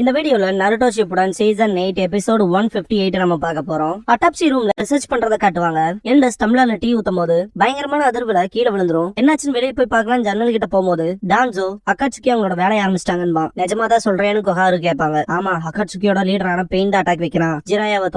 இந்த வீடியோல Naruto Shippuden season 8 episode 158 நம்ம பார்க்க போறோம். அட்டாப்சி ரூம்ல ரிசர்ச் பண்றத காட்டுவாங்க. எந்த ஸ்டம்லால டீ ஊத்தும் போது பயங்கரமான அதிர்வுல கீழே விழுந்துரும். என்னாச்சுன்னு வெளியே போய் பார்க்கலாம் ஜன்னல் கிட்ட போகும்போது டான்சோ அக்காட்சுக்கி அவங்களோட வேலையை ஆரம்பிச்சிட்டாங்கன்னு நிஜமாதான் சொல்றேன்னு கொஹாரு கேட்பாங்க. ஆமா, அக்காட்சுக்கியோட லீடரான பெயின் அட்டாக் வைக்கிறான். ஜிராயாவை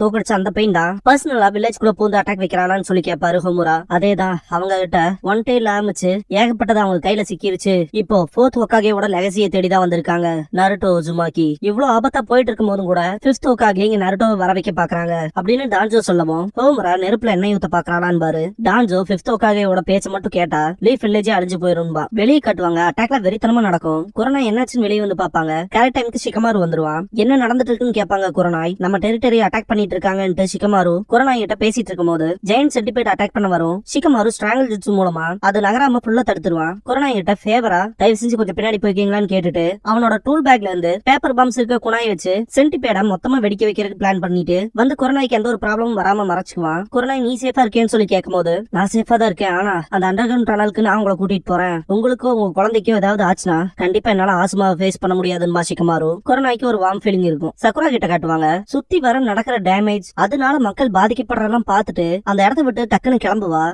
தோக்கடிச்ச அந்த பெயின் தான் பர்சனலா வில்லேஜ் கூட பூந்து அட்டாக் வைக்கிறானான்னு சொல்லி கேட்பாரு ஹோமுரா. அதேதான், அவங்க கிட்ட ஒன் டெய்ல ஆரம்பிச்சு ஏகப்பட்டது அவங்க கையில சிக்கிருச்சு. இப்போ 4th ஹோகாகேவோட லெகசியை தேடிதான் வந்திருக்காங்க நருட்டோ உசுமாக்கி. இவ்வளவு ஆபத்தா போயிட்டு இருக்கும் போதும் கூட 5th ஹோகாகே இங்க நருட்டோவை வர வைக்க பாக்குறாங்க அப்படின்னு டான்ஜோ சொல்லவும் ஹோமுரா நெருப்புல எண்ணெய் ஊத்த பாக்குறானான்னு பாரு. டான்ஜோ 5th ஹோகாகேவோட பேச்ச மட்டும் கேட்டா லீஃப் வில்லேஜே அழிஞ்சு போயிரும்பா. வெளியே காட்டுவாங்க. அட்டாக்ல வெறித்தனமா நடக்கும். குரோனாய் என்னாச்சுன்னு வெளியே வந்து பாப்பாங்க. கரெக்ட் டைமுக்கு ஷிகமாரு வந்துருவான். என்ன நடந்துட்டு இருக்குன்னு கேட்பாங்க குரோனாய். நம்ம டெரிட்டரி அட்டாக் பண்ணிட்டு இருக்காங்கன்ட்டு ஷிகமாரு குரோனாய் கிட்ட பேசிட்டு இருக்கும் போது ஜெயண்ட் சென்டிபேட் அட்டாக் பண்ண வரும். ஷிகமாரு ஸ்ட்ராங்கல் ஜிட்சு மூலமா அது நகராம ஃபுல்லா தடுத்துருவான். குரோனாய் கிட்ட ஃபேவரா தயவு செஞ்சு கொஞ்சம் பின்னாடி போய்க்கீங்களான்னு கேட்டுட்டு அவனோட டூல் பேக்ல இருந்து பேப்பர் பாம்ஸ் இருக்க குணாய் வச்சு சென்டிபேட மொத்தமா வெடிக்க வைக்கிறதுக்கு பிளான் பண்ணிட்டு வந்து குரோனாய்க்கு எந்த ஒரு ப்ராப்ளமும் வராம மறைச்சுக்குவான். குரோனாய் நீ சேஃபா இருக்கேன்னு சொல்லி கேட்கும் போது நான் சேஃபா தான் இருக்கேன், ஆனா அந்த அண்டர் கிரவுண்ட் டனலுக்கு நான் உங்களை கூட்டிட்டு போறேன். உங்களுக்கோ உங்க குழந்தைக்கோ ஏதாவது ஆச்சுன்னா கண்டிப்பா என்னால ஆசுமாவை ஃபேஸ் பண்ண முடியாதுன்னு மாசிக்குமாரு. குரோனாய்க்கு ஒரு வார்ம் ஃபீலிங் இருக்கும். சக்குரா கிட்ட காட்டுவாங்க. சுத்தி வர நடக்கிற டேமேஜ், அதனால மக்கள் பாதிக்கப்படுறதெல்லாம் பார்த்துட்டு அந்த இடத்த விட்டு டக்குன்னு கிளம்புவா.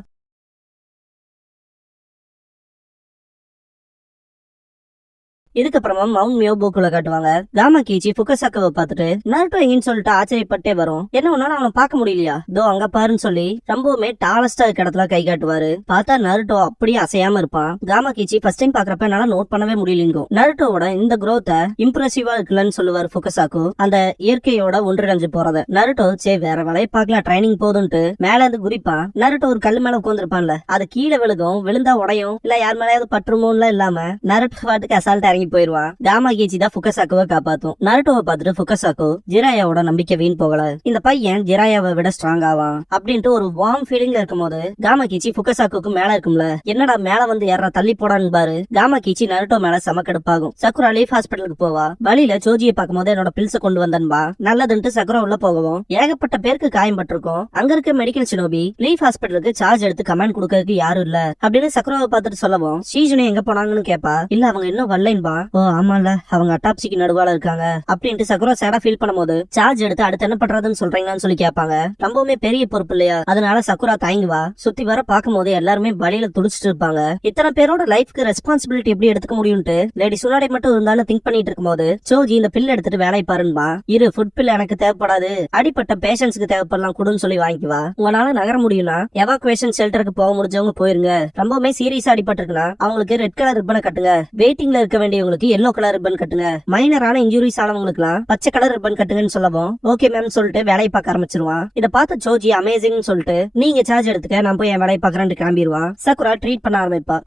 இதுக்கப்புறமா மவுண்ட் மியோபோக்குல காட்டுவாங்க. காமா கீச்சி ஃபுகசாக்காவை பார்த்துட்டு நருட்டோ எங்கன்னு சொல்லிட்டு ஆச்சரியப்பட்டே வரும். என்ன ஒன்னாலும் அவனை பார்க்க முடியலையா, தோ அங்க பாருன்னு சொல்லி ரொம்பவுமே டாலஸ்டா இருக்க இடத்துல கை காட்டுவாரு. பார்த்தா நருட்டோ அப்படியே அசையாம இருப்பான். காமா கீச்சி ஃபர்ஸ்ட் டைம் பாக்குறப்ப என்னால நோட் பண்ணவே முடியலங்க. நருட்டோவோட இந்த குரோத்த இம்ப்ரெசிவா இருக்குல்லன்னு சொல்லுவாரு ஃபுகசாக்கு. அந்த இயற்கையோட ஒன்றிணைஞ்சு போறத நருட்டோ சே வேற வேலையை பார்க்கலாம் ட்ரைனிங் போதுன்ட்டு மேல இருந்து குதிப்பான். நருட்டோ ஒரு கல்லு மேல உட்காந்துருப்பான்ல, அது கீழே விழுகும். விழுந்தா உடையும் இல்ல யார் மேலேயாவது பற்றுமோன்னு இல்லாம நருட்டோ பாட்டுக்கு அசால்ட் போயிருவான். காமா கீச்சி தான் ஃபுகசாக்குவை காப்பாத்தும். நருட்டோவை பார்த்துட்டு ஃபுகசாக்கு ஜிராயாவோட நம்பிக்கை வீண் போகல, இந்த பையன் ஜிராயாவை விட ஸ்ட்ராங் ஆவான் அப்படின்ட்டு ஒரு வார்ம் ஃபீலிங்ல இருக்கும் போது காமா கீச்சி ஃபுகசாக்கு மேல இருக்கும்ல, என்னடா மேல வந்து ஏறா தள்ளி போடான்னு பாரு. காமா கீச்சி நருட்டோ மேல சமக்கெடுப்பாகும். சக்குரா லீஃப் ஹாஸ்பிட்டலுக்கு போவா. வழியில சோஜியை பார்க்கும் போது என்னோட பில்ஸ கொண்டு வந்தன்பா. நல்லதுன்ட்டு சக்குரா உள்ள போகவும் ஏகப்பட்ட பேருக்கு காயம் பட்டிருக்கும். அங்க இருக்க மெடிக்கல் ஷினோபி லீஃப் ஹாஸ்பிட்டலுக்கு சார்ஜ் எடுத்து கமெண்ட் கொடுக்கறதுக்கு யாரும் இல்ல அப்படின்னு சக்குராவை பார்த்துட்டு சொல்லவும் ஷீஜுனே எங்க போனாங்கன்னு கேப்பா. இல்ல அவங்க இன்னும் வரலைன்பா. ஓ ஆமால, அவங்க அட்டாப்சிக்கு நடுவால இருக்காங்க அப்படின்ட்டு சக்குரா சேடா ஃபீல் பண்ணும்போது சார்ஜ் எடுத்து அடுத்து என்ன பண்றதுன்னு சொல்றீங்கன்னு சொல்லி கேட்பாங்க. ரொம்பவுமே பெரிய பொறுப்பு இல்லையா, அதனால சக்குரா தாங்குவா. சுத்தி வர பாக்கும் போது எல்லாருமே வழியில துடிச்சிட்டு இருப்பாங்க. இத்தனை பேரோட லைஃப்க்கு ரெஸ்பான்சிபிலிட்டி எப்படி எடுத்துக்க முடியும்ட்டு லேடி சுனாடே மட்டும் இருந்தாலும் திங்க் பண்ணிட்டு இருக்கும் போது சோஜி இந்த பில் எடுத்துட்டு வேலை பாருன்பா. இரு ஃபுட் பில் எனக்கு தேவைப்படாது, அடிப்பட்ட பேஷன்ஸ்க்கு தேவைப்படலாம் கொடுன்னு சொல்லி வாங்கிக்குவா. உங்களால நகர முடியும்னா எவாக்குவேஷன் ஷெல்டருக்கு போக முடிஞ்சவங்க போயிருங்க. ரொம்பவுமே சீரியஸா அடிபட்டு இருக்குன்னா அவங்களுக்கு ரெட் கலர் ரிப்பனை கட்டுங்க. வெயிட்டிங்ல இருக்க வேண்டியவங்களுக்கு எல்லோ கலர் ரிப்பன் கட்டுங்க. மைனரான இன்ஜுரிஸ் ஆனவங்களுக்கு பச்சை கலர் ரிப்பன் கட்டுங்கன்னு சொல்லவும் ஓகே மேம் சொல்லிட்டு வேலையை பார்க்க ஆரம்பிச்சிருவான். இத பார்த்து சோஜி அமேசிங் சொல்லிட்டு நீங்க சார்ஜ் எடுத்துக்க, நான் போய் என் வேலையை பார்க்கறேன்னு கிளம்பிடுவான். சக்குரா ட்ரீட் பண்ண ஆரம்பிப்பா.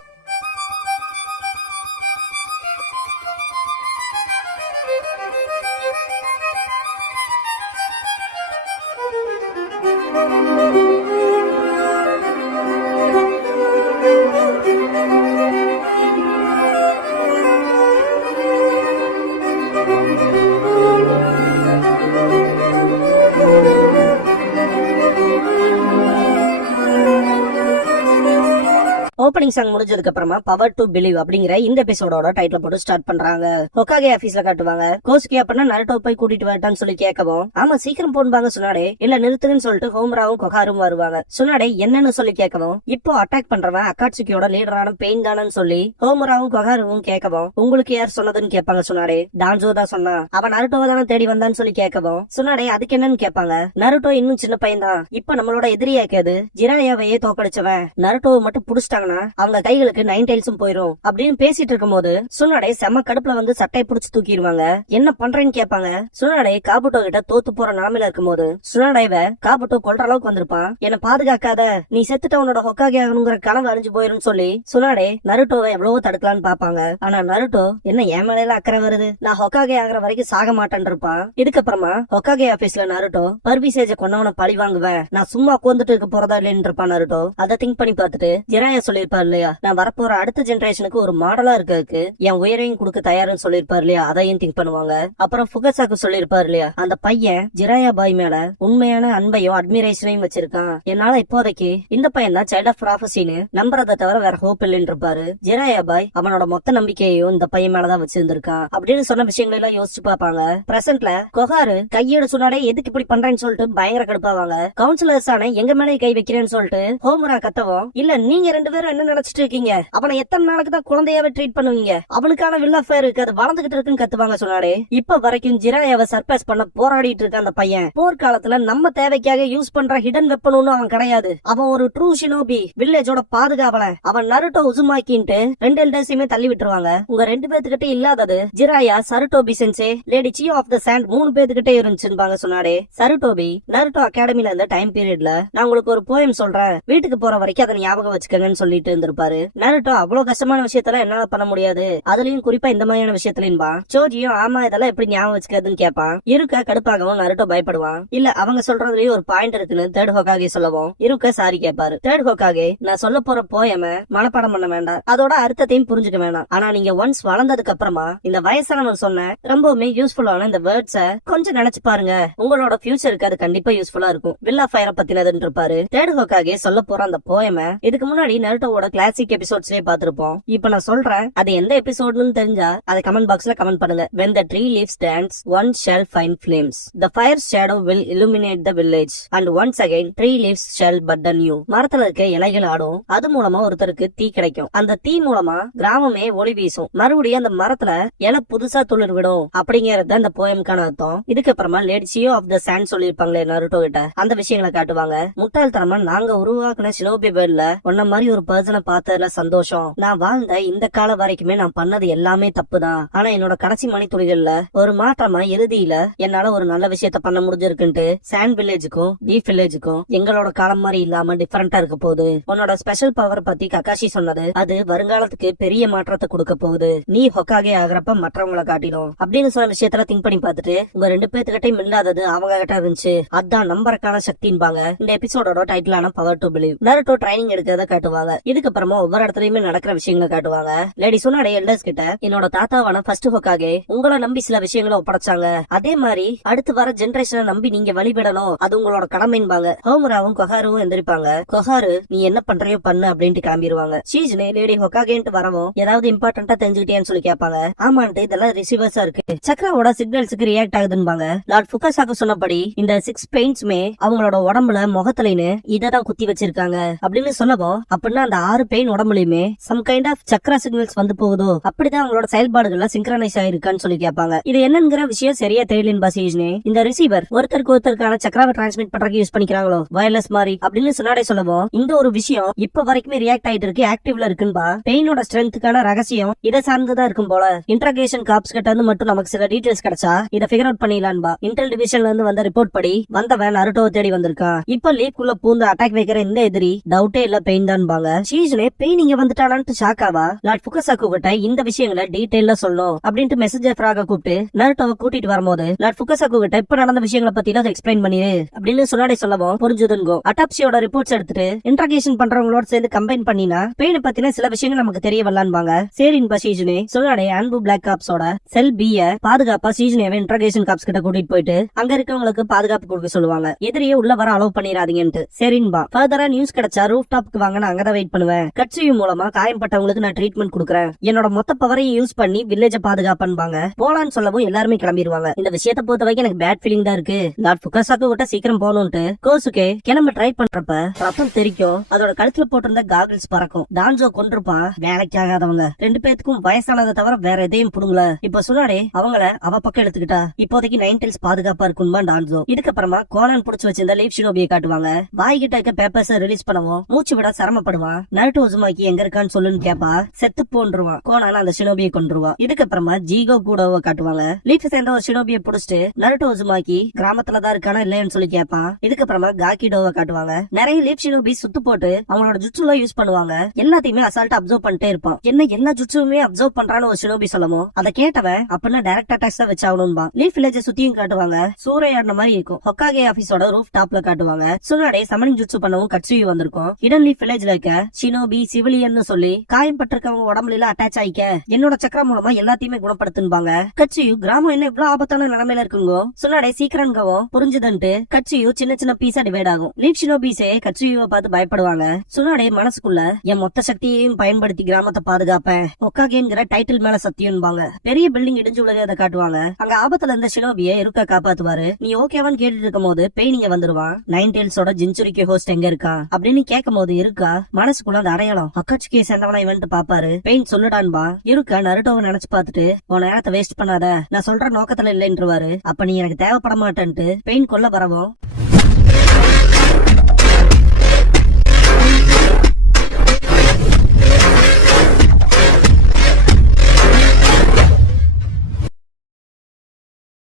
ஓப்பனிங் சாங் முடிஞ்சதுக்கு அப்புறமா பவர் டு பிலீவ் அப்படிங்கிற இந்த எபிசோடோட டைட்டில் போட்டு ஸ்டார்ட் பண்றாங்க. ஹோகாகே ஆபீஸ்ல காட்டுவாங்க. கோசுகி அப்படின்னா நருட்டோ போய் கூட்டிட்டு வரட்டான்னு சொல்லி கேட்கவும் ஆமா சீக்கிரம் போன்பாங்க சுனாடே. இல்ல நிறுத்துன்னு சொல்லிட்டு ஹோம்ராவும் கொகாரும் வருவாங்க. சுனாடே என்னன்னு சொல்லி கேட்கவும் இப்போ அட்டாக் பண்றவன் அக்காட்சுக்கியோட லீடரான பெயின் தானன்னு சொல்லி ஹோம்ராவும் கொகாரும் கேட்கவும் உங்களுக்கு யார் சொன்னதுன்னு கேட்பாங்க. சுனாடே டான்ஜோ தான் சொன்னா, அவன் நருட்டோவை தானே தேடி வந்தான்னு சொல்லி கேட்கவும் சுனாடே அதுக்கு என்னன்னு கேட்பாங்க. நருட்டோ இன்னும் சின்ன பையன் தான், இப்ப நம்மளோட எதிரியாக்காது ஜிராயாவையே தோக்கடிச்சவன் நருட்டோவை மட்டும் புடிச்சிட்டாங்கன்னா அவங்க கைகளுக்கு 9 டைல்ஸும் போயிரும் அப்படின்னு பேசிட்டு இருக்கும் போது சுனாடே செம்ம கடுப்புல வந்து சட்டையை புடிச்சு தூக்கிடுவாங்க. என்ன பண்றேன்னு கேட்பாங்க. சுனாடே காபுட்டோ கிட்ட தோத்து போற நிலைமையில இருக்கும் போது சுனாடேவ காபுட்டோ கொல்ற அளவுக்கு வந்திருப்பான். என்ன பாதுகாக்காத, நீ செத்துட்ட உன்னோட ஹொக்காகே ஆகணுங்கிற கனவு அழிஞ்சு போயிரும் சொல்லி சுனாடே நருட்டோவை எவ்வளவோ தடுக்கலான்னு பாப்பாங்க. ஆனா நருட்டோ என்ன என் மேல அக்கறை வருது, நான் ஹொக்காகே ஆகிற வரைக்கும் சாக மாட்டேன் இருப்பான். இதுக்கப்புறமா ஹொக்காகே ஆபீஸ்ல நருட்டோ பர்விசேஜ கொண்டவனை பழி வாங்குவேன், நான் சும்மா உட்காந்துட்டு இருக்க போறதா இல்லைன்னு இருப்பான் நருட்டோ. அதை திங்க் பண்ணி பார்த்துட்டு ஜிராயா சொல்லி சொல்லியிருப்பாரு இல்லையா, நான் வரப்போற அடுத்த ஜெனரேஷனுக்கு ஒரு மாடலா இருக்கிறதுக்கு என் உயிரையும் கொடுக்க தயாருன்னு சொல்லியிருப்பாரு இல்லையா, அதையும் திங்க் பண்ணுவாங்க. அப்புறம் ஃபுகசாக்கு சொல்லியிருப்பாரு இல்லையா, அந்த பையன் ஜிராயா பாய் மேல உண்மையான அன்பையும் அட்மிரேஷனையும் வச்சிருக்கான். என்னால இப்போதைக்கு இந்த பையன் தான் சைல்ட் ஆஃப் ப்ராஃபஸின்னு நம்புறதை தவிர வேற ஹோப் இல்லைன்னு இருப்பாரு. ஜிராயா பாய் அவனோட மொத்த நம்பிக்கையையும் இந்த பையன் மேலதான் வச்சிருந்திருக்கான் அப்படின்னு சொன்ன விஷயங்களை எல்லாம் யோசிச்சு பாப்பாங்க. பிரசன்ட்ல கொஹாரு கையெடு சொன்னாடே எதுக்கு இப்படி பண்றேன்னு சொல்லிட்டு பயங்கர கடுப்பாவாங்க. கவுன்சிலர்ஸ் ஆன எங்க மேலே கை வைக்கிறேன்னு சொல்லிட்டு ஹோமுரா கத்தவும், இல்ல நீங்க 2 பேரும் என்ன நினைச்சிட்டு இருக்கீங்க, அவனை எத்தனை நாளைக்கு தான் குழந்தையாவே ட்ரீட் பண்ணுவீங்க, அவனுக்கான வில் அஃபேர் இருக்கு, அது வளர்ந்துகிட்டு இருக்குன்னு கத்துவாங்க. சொன்னாடே இப்ப வரைக்கும் ஜிராயாவை சர்ப்ரைஸ் பண்ண போராடிட்டு இருக்க அந்த பையன் போர்க்காலத்துல நம்ம தேவைக்காக யூஸ் பண்ற ஹிடன் வெப்பன் ஒன்னும் அவன் கிடையாது. அவன் ஒரு ட்ரூ ஷினோபி, வில்லேஜோட பாதுகாவலன். அவன் நருட்டோ உசுமாக்கின்ட்டு 2 எல்டர்ஸையுமே தள்ளி விட்டுருவாங்க. உங்க 2 பேத்துக்கிட்ட இல்லாதது Jiraiya, Sarutobi sensei, Lady Chiyo of the sand 3 பேத்துக்கிட்ட இருந்துச்சுன்னு சொன்னாடே. சருட்டோபி நருட்டோ அகாடமில இருந்த டைம் பீரியட்ல நான் உங்களுக்கு ஒரு போயம் சொல்றேன், வீட்டுக்கு போற வரைக்கும் அதை ஞாபகம் வச்சுக்கங்கன்னு சொல்லிட்டு இருந்திருப்பாரு. நருட்டோ அவ்வளவு கஷ்டமான விஷயத்துல என்னால பண்ண முடியாது, அதுலயும் குறிப்பா இந்த மாதிரியான விஷயத்துலயும்பா. சோஜியும் ஆமா இதெல்லாம் எப்படி ஞாபகம் வச்சுக்கிறதுன்னு கேட்பான். இருக்க கடுப்பாகவும் நருட்டோ பயப்படுவான். இல்ல அவங்க சொல்றதுலயும் ஒரு பாயிண்ட் இருக்குன்னு தேர்ட் ஹோகாகே சொல்லவும் இருக்க சாரி கேட்பாரு. தேர்ட் ஹோகாகே, நான் சொல்ல போற போயம மனப்பாடம் பண்ண வேண்டாம், அதோட அர்த்தத்தையும் புரிஞ்சுக்க வேண்டாம். ஆனா நீங்க ஒன்ஸ் வளர்ந்ததுக்கு அப்புறமா இந்த வயசானவன் சொன்ன ரொம்பவுமே யூஸ்ஃபுல்லான இந்த வேர்ட்ஸ கொஞ்சம் நினைச்சு பாருங்க, உங்களோட ஃபியூச்சருக்கு அது கண்டிப்பா யூஸ்ஃபுல்லா இருக்கும். வில்லா ஃபயரை பத்தினதுன்னு இருப்பாரு. தேர்ட் ஹோகாகே சொல்ல போற அந்த போயம இதுக்கு முன்னாடி நருட்டோவோட கிளாசிக் எபிசோட்ஸ்லயே பாத்திருப்போம். இப்ப நான் சொல்றேன், அது எந்த எபிசோட்னு தெரிஞ்சா அதை கமெண்ட் பாக்ஸ்ல கமெண்ட் பண்ணுங்க. When the tree leaves dance, one shall find flames. The fire's shadow will illuminate the village. And once again, 3 leaves shall burden you. மரத்துல இருக்க இலைகள் ஆடும், அது மூலமா ஒருத்தருக்கு தீ கிடைக்கும். அந்த தீ மூலமா கிராமமே ஒளி வீசும். மறுபடியும் அந்த மரத்துல இலை புதுசா துளிர் விடும். அப்படிங்கறது அந்த போயம்கான அர்த்தம். இதுக்கப்புறமா Lady Chiyo of the sand சொல்லிருப்பாங்களே நருட்டோ கிட்ட, அந்த விஷயங்களை காட்டுவாங்க. முட்டாள்தனமா நாங்க உருவாக்குன ஷினோபி வேர்ல்ட்ல உன்ன மாதிரி ஒரு பர்சனை பார்த்ததுல சந்தோஷம். நான் வாழ்ந்த இந்த காலம் வரைக்குமே நான் பண்ணது எல்லாமே தப்புதான். ஆனா என்னோட கடைசி மணித்துளிகள்ல ஒரு மாற்றமா இறுதியில என்னால ஒரு நல்ல விஷயத்த பண்ண முடிஞ்சிருக்குன்ட்டு சாண்ட் வில்லேஜுக்கும் டீப் வில்லேஜுக்கும் எங்களோட காலம் மாதிரி இல்லாம டிஃபரெண்டா இருக்க போகுது. உன்னோட ஸ்பெஷல் பவர் பத்தி கக்காஷி சொன்னது அது வருங்காலத்துக்கு பெரிய மாற்றத்தை கொடுக்க போகுது. நீ ஹொக்காகே ஆகிறப்ப மற்றவங்களை காட்டிடும் அப்படின்னு சொன்ன விஷயத்துல திங்க் பண்ணி பார்த்துட்டு உங்க 2 பேத்துக்கிட்டையும் இல்லாதது அவங்க கிட்ட இருந்துச்சு, அதான் நம்பருக்கான சக்தின்பாங்க. இந்த எபிசோடோட டைட்டிலான power to believe. Naruto training எடுக்கிறத காட்டுவாங்க. இதுக்கப்புறமா ஒவ்வொரு இடத்துலயுமே நடக்கிற விஷயங்களை காட்டுவாங்க. லேடி சொன்னாடே எல்டர்ஸ் கிட்ட, என்னோட தாத்தாவான ஃபர்ஸ்ட் ஹோகாகே உங்களை நம்பி சில விஷயங்களை ஒப்படைச்சாங்க, அதே மாதிரி அடுத்து வர ஜெனரேஷனை நம்பி நீங்க வழிபடணும், அது உங்களோட கடமைன்பாங்க. ஹோமுராவும் கொஹாருவும் எந்திரிப்பாங்க. கொஹாரு நீ என்ன பண்றையோ பண்ணு அப்படின்ட்டு கிளம்பிடுவாங்க. ஷீஜ்னே லேடி ஹோகாகேன்ட்டு வரவும் ஏதாவது இம்பார்ட்டன்டா தெரிஞ்சுக்கிட்டேன்னு சொல்லி கேட்பாங்க. ஆமான்ட்டு இதெல்லாம் ரிசீவர்ஸா இருக்கு, சக்கராவோட சிக்னல்ஸுக்கு ரியாக்ட் ஆகுதுன்பாங்க. லார்ட் ஃபுகாசாக்கு சொன்னபடி இந்த 6 பெயின்ஸ்மே அவங்களோட உடம்புல முகத்துலன்னு இததான் குத்தி வச்சிருக்காங்க அப்படின்னு சொல்லவும், அப்படின்னா அந்த 6 பெயின் உடம்புலயுமே some kind of chakra signals வந்து போகுதோ, அப்படிதான் அவங்களோட செயல்பாடுகள்ல சிங்க்ரனைஸ் ஆயிருக்கான்னு சொல்லி கேட்பாங்க. இது என்னங்கிற விஷயம் சரியா தெரியலன்னு பாசிஜ்னே இந்த ரிசீவர் ஒருத்தருக்கு ஒருத்தருக்கான சக்கராவை டிரான்ஸ்மிட் பண்றதுக்கு யூஸ் பண்ணிக்கிறாங்களோ வயர்லெஸ் மாதிரி அப்படின்னு சொன்னாடே சொல்லவும், இந்த ஒரு விஷயம் இப்ப வரைக்குமே ரியாக்ட் ஆயிட்டு இருக்கு, ஆக்டிவ்ல இருக்குன்பா. பெயினோட ஸ்ட்ரென்த்துக்கான ரகசியம் இதை சார்ந்துதான் இருக்கும் போல. இன்ட்ராகேஷன் காப்ஸ் கிட்ட இருந்து மட்டும் நமக்கு சில டீடைல்ஸ் கிடைச்சா இதை ஃபிகர் அவுட் பண்ணிடலான்பா. இன்டெல் டிவிஷன்ல இருந்து வந்த ரிப்போர்ட் படி வந்தவன் நருட்டோவை தேடி வந்திருக்கான். இப்ப லீக்குள்ள பூந்து அட்டாக் வைக்கிற இந்த எதிரி டவுட்டே இல்ல பெயின் தான்பாங்க. ஷீஜ்னே பெயின் இங்க வந்துட்டானான்னு ஷாக்காவா லார்ட் ஃபுகாசாக்கு கிட்ட இந்த விஷயங்களை டீடைலா சொல்லணும் அப்படின்ட்டு மெசேஜர் ஃப்ராக கூப்பிட்டு நருட்டோவை கூட்டிட்டு வரும்போது லார்ட் ஃபுகாசாக்கு கிட்ட இப்ப நடந்த விஷயங்களை பத்தி எல்லாம் எக்ஸ்பிளைன் பண்ணிரு அப்படின்னு சொன்னாடே சொல்லவும் புரிஞ்சுதுங்கோ. அட்டாப்சியோட ரிப்போர்ட்ஸ் எடுத்துட்டு இன்ட்ராகேஷன் பண்றவங்களோட சேர்ந்து கம்பைன் பண்ணினா பெயினை பத்தின சில விஷயங்கள் நமக்கு தெரிய வரலான்பாங்க. சரின்பா ஷீஜ்னே சொன்னாடே அன்பு பிளாக் காப்ஸோட செல் பிய பாதுகாப்பா ஷீஜ்னேவை இன்ட்ராகேஷன் காப்ஸ் கிட்ட கூட்டிட்டு போயிட்டு அங்க இருக்கவங்களுக்கு பாதுகாப்பு கொடுக்க சொல்லுவாங்க. எதிரியே உள்ள வர அலோவ் பண்ணிராதீங்கன்ட்டு. சரின்பா ஃபர்தரா நியூஸ் கிடைச்சா ரூஃப் டாப்க்கு வாங்க, நான் அங்கதான் வெயிட் பண்ணுவேன். கட்சியும் மூலமா காயம்பட்டவங்களுக்கு நான் ட்ரீட்மெண்ட் கொடுக்குறேன், என்னோட மொத்த பவரையும் யூஸ் பண்ணி வில்லேஜ பாதுகாப்பான்பாங்க. போலான்னு சொல்லவும் எல்லாருமே கிளம்பிடுவாங்க. இந்த விஷயத்தை பொறுத்த வரைக்கும் எனக்கு பேட் ஃபீலிங் தான் இருக்கு. லார்ட் ஃபுகாசாக்கு கிட்ட சீக்கிரம் போகணும்ட்டு கோசுகே கிளம்ப ட்ரை பண்றப்ப ரத்தம் தெரிக்கும், அதோட கழுத்துல போட்டிருந்த காகிள்ஸ் பறக்கும். டான்ஜோ கொண்டிருப்பான், வேலைக்கு ஆகாதவங்க 2 பேத்துக்கும் வயசானதை தவிர வேற எதையும் புடுங்கல. இப்ப சொன்னாடே அவங்கள அவ பக்கம் எடுத்துக்கிட்டா இப்போதைக்கு 9 டெல்ஸ் பாதுகாப்பா இருக்குமா டான்ஜோ. இதுக்கப்புறமா கோனான் புடிச்சு வச்சிருந்த லீஃப் ஷினோபியை காட்டுவாங்க. வாய்கிட்ட இருக்க பேப்பர்ஸ் ரிலீஸ் பண்ணவும் மூச்சு விட சிரமப்படுவான். நருட்டோ உசுமாக்கி எங்க இருக்கான்னு சொல்லுன்னு கேப்பா, செத்து போன்றுவான். கோனான் அந்த ஷினோபியை கொண்டுருவான். இதுக்கப்புறமா ஜீகோ கூடோவை காட்டுவாங்க. லீஃப் சேர்ந்த ஒரு ஷினோபியை புடிச்சிட்டு நருட்டோ உசுமாக்கி கிராமத்துலதான் இருக்கானா இல்லையான்னு சொல்லி கேட்பான். இதுக்கப்புறமா காக்கிடோவை காட்டுவாங்க. நிறைய லீஃப் ஷினோபி சுத்து போட்டு அவங்களோட ஜுட்சுல யூஸ் பண்ணுவாங்க. எல்லாத்தையுமே அசால்ட்டா அப்சர்வ் பண்ணிட்டே இருப்பான். என்ன எல்லா ஜுட்சுமே அப்சர்வ் பண்றான்னு ஒரு ஷினோபி சொல்லவும் அதை கேட்டவன் அப்படின்னா டைரக்ட் அட்டாக்ஸ் தான் வச்சாகணும்பா. லீஃப் வில்லேஜ் சுத்தியும் காட்டுவாங்க. சூறையாடின மாதிரி இருக்கும். ஹொக்காகே ஆபீஸோட ரூஃப் டாப்ல காட்டுவாங்க. சுனாடே சமனிங் ஜுட்சு பண்ணவும் கட்சுயு வந்திருக்கும். ஹிடன் லீஃப் வில்லேஜ்ல இருக்க ஷினோபி சிவிலியன்னு சொல்லி காயம்பட்டிருக்கவங்க உடம்புல எல்லாம் அட்டாச் ஆயிக்க என்னோட சக்கரம் மூலமா எல்லாத்தையுமே குணப்படுத்துன்பாங்க. கட்சியும் கிராமம் என்ன இவ்வளவு ஆபத்தான நிலைமையில இருக்குங்கோ சொன்னாடே சீக்கிரம்கவும் புரிஞ்சுதுன்ட்டு கட்சியும் சின்ன சின்ன பீஸா டிவைட் ஆகும். லீப் ஷினோபிஸே கட்சியை பார்த்து பயப்படுவாங்க. சொன்னாடே மனசுக்குள்ள என் மொத்த சக்தியையும் பயன்படுத்தி கிராமத்தை பாதுகாப்பேன் ஒக்காகேங்கிற டைட்டில் மேல சத்தியம்பாங்க. பெரிய பில்டிங் இடிஞ்சு உள்ளதை காட்டுவாங்க. அங்க ஆபத்துல இருந்த ஷினோபியை இருக்க காப்பாத்துவாரு. நீ ஓகேவான்னு கேட்டுட்டு இருக்கும் போது பெயின் இங்க வந்துருவான். நைன் டேல்ஸோட ஜின்சுரிக்கு ஹோஸ்ட் எங்க இருக்கா அப்படின்னு கேட்கும் போது இருக்கா மனசுக்குள்ள அந்த அடையாளம் அக்காச்சுக்கே சேர்ந்தவனா இவன்ட்டு பாப்பாரு. பெயின் சொல்லுடான்பா. இருக்கா நருட்டோவை நினைச்சு பாத்துட்டு உன் நேரத்தை வேஸ்ட் பண்ணாத நான் சொல்ற நோக்கத்துல இல்லைன்றுவாரு. அப்ப நீ எனக்கு தேவைப்பட மாட்டேன்ட்டு பெயின் கொல்ல வரவும்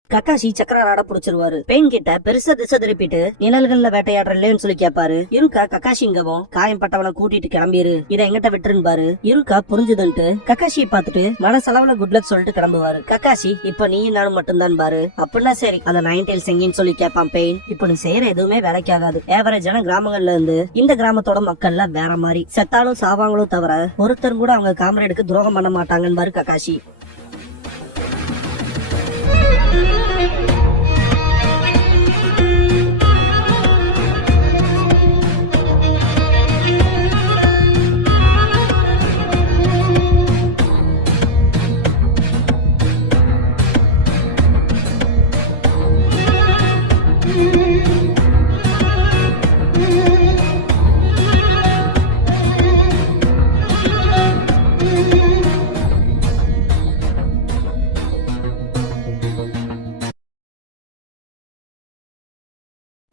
கக்காஷி சக்கராட புடிச்சிருவாரு. பெயின் கிட்ட பெருசா திசை திருப்பிட்டு நிழல்கள்ல வேட்டையாடுறேன்னு சொல்லி கேட்பாரு. இருக்கா கக்காஷிங்கவும் காயம்பட்டவனை கூட்டிட்டு கிளம்பிரு இதை எங்கிட்ட விட்டுருப்பாரு. இருக்கா புரிஞ்சுதுன்ட்டு கக்காஷியை பார்த்துட்டு மனசளவுல குட் லக் சொல்லிட்டு கிளம்புவாரு. கக்காஷி இப்ப நீ நானும் மட்டும்தான் பாரு. அப்படின்னா சரி அந்த நைன் டேல்ஸ் எங்கன்னு சொல்லி கேட்பான் பெயின். இப்ப நீ செய்யற எதுவுமே வேலைக்காகாது. ஏவரேஜான கிராமங்கள்ல இருந்து இந்த கிராமத்தோட மக்கள்ல வேற மாதிரி செத்தாலும் சாவாங்களோ தவிர ஒருத்தர் கூட அவங்க காம்ரேடுக்கு துரோகம் பண்ண மாட்டாங்கன்னு பாரு கக்காஷி.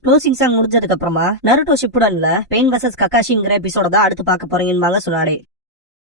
க்ளோசிங் சாங் முடிஞ்சதுக்கு அப்புறமா நருட்டோ ஷிப்புடன்ல பெயின் வர்சஸ் கக்காஷிங்கிற எபிசோட தான் அடுத்து பார்க்க போறீங்கன்னு சொன்னாடே.